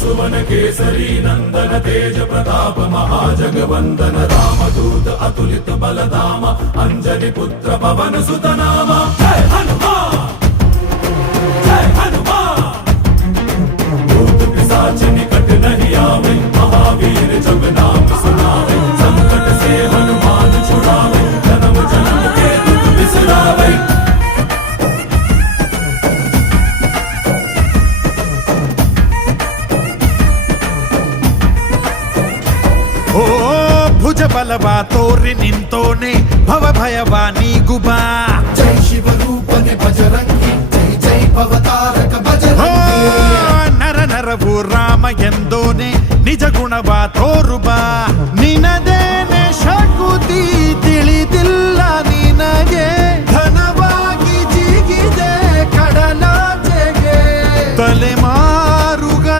सुवन केसरी नंदन तेज प्रताप महाजगवंदन रामदूत अतुलित बलधाम अंजनी पुत्र पवन सुत नाम जय हनुमान जय हनुमान। भूत पिशाच निकट नहीं आवे महावीर जब नाम सुनावे संकट से हनुमान छुड़ावे जन्म जन्म के दुख बिसरावे। ಓ ಭುಜ ಬಲವ ತೋರಿ ನಿಂತೋನೆ ಭವ ಭಯವ ನೀಗುಬಾ ಜೈ ಶಿವರೂಪನೆ ಬಜರಂಗಿ ಜೈ ಜೈ ಭವತಾರಕ ಬಜರಂಗಿ ನರ ನರವು ರಾಮ ಎಂದೋನೆ ನಿಜ ಗುಣವ ತೋರುಬಾ